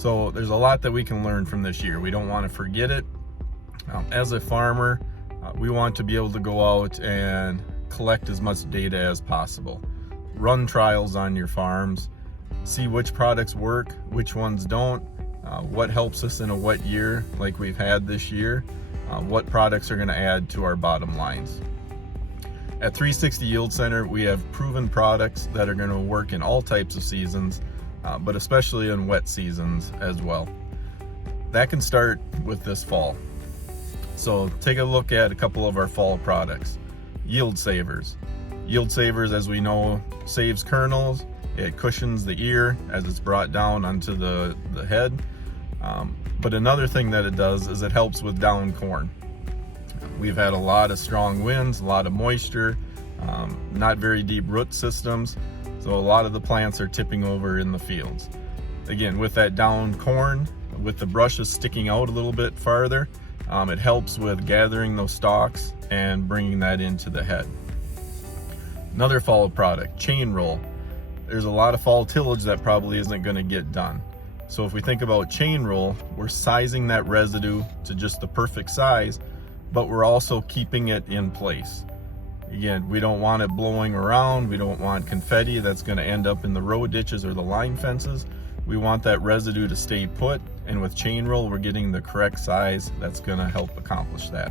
So there's a lot that we can learn from this year. We don't want to forget it. As a farmer, we want to be able to go out and collect as much data as possible. Run trials on your farms, see which products work, which ones don't, what helps us in a wet year like we've had this year, what products are going to add to our bottom lines. At 360 Yield Center, we have proven products that are going to work in all types of seasons, but especially in wet seasons as well. That can start with this fall. So take a look at a couple of our fall products. Yield Savers. Yield Savers, as we know, saves kernels. It cushions the ear as it's brought down onto the head. But another thing that it does is it helps with down corn. We've had a lot of strong winds, a lot of moisture, not very deep root systems, so a lot of the plants are tipping over in the fields. Again, with that down corn, with the brushes sticking out a little bit farther, it helps with gathering those stalks and bringing that into the head. Another fall product, Chain Roll. There's a lot of fall tillage that probably isn't going to get done. So if we think about Chain Roll, we're sizing that residue to just the perfect size, but we're also keeping it in place. Again, we don't want it blowing around. We don't want confetti that's going to end up in the road ditches or the line fences. We want that residue to stay put, and with Chain Roll, we're getting the correct size that's going to help accomplish that.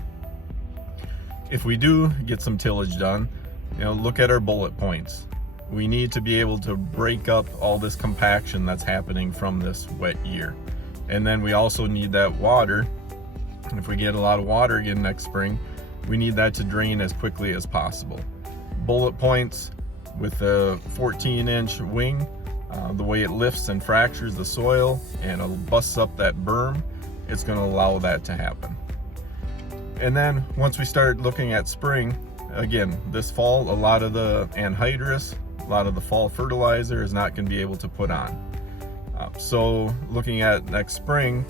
If we do get some tillage done, look at our bullet points. We need to be able to break up all this compaction that's happening from this wet year. And then we also need that water. If we get a lot of water again next spring, we need that to drain as quickly as possible. Bullet points with a 14-inch wing, the way it lifts and fractures the soil and it busts up that berm, it's going to allow that to happen. And then once we start looking at spring, again, this fall, a lot of the anhydrous, a lot of the fall fertilizer is not going to be able to put on. So looking at next spring,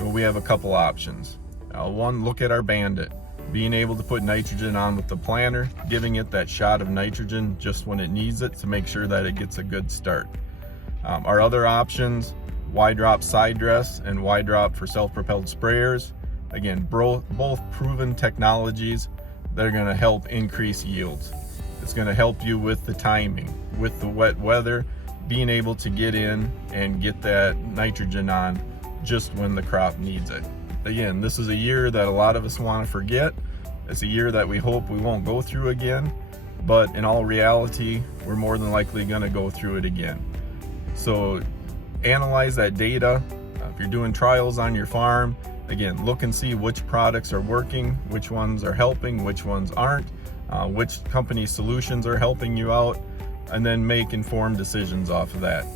we have a couple options. One, look at our Bandit. Being able to put nitrogen on with the planter, giving it that shot of nitrogen just when it needs it to make sure that it gets a good start. Our other options, Y-Drop side dress and Y-Drop for self-propelled sprayers. Again, both proven technologies that are going to help increase yields. It's going to help you with the timing, with the wet weather, being able to get in and get that nitrogen on just when the crop needs it. Again, this is a year that a lot of us want to forget. It's a year that we hope we won't go through again, but in all reality, we're more than likely going to go through it again. So analyze that data. If you're doing trials on your farm, again, look and see which products are working, which ones are helping, which ones aren't, which company solutions are helping you out, and then make informed decisions off of that.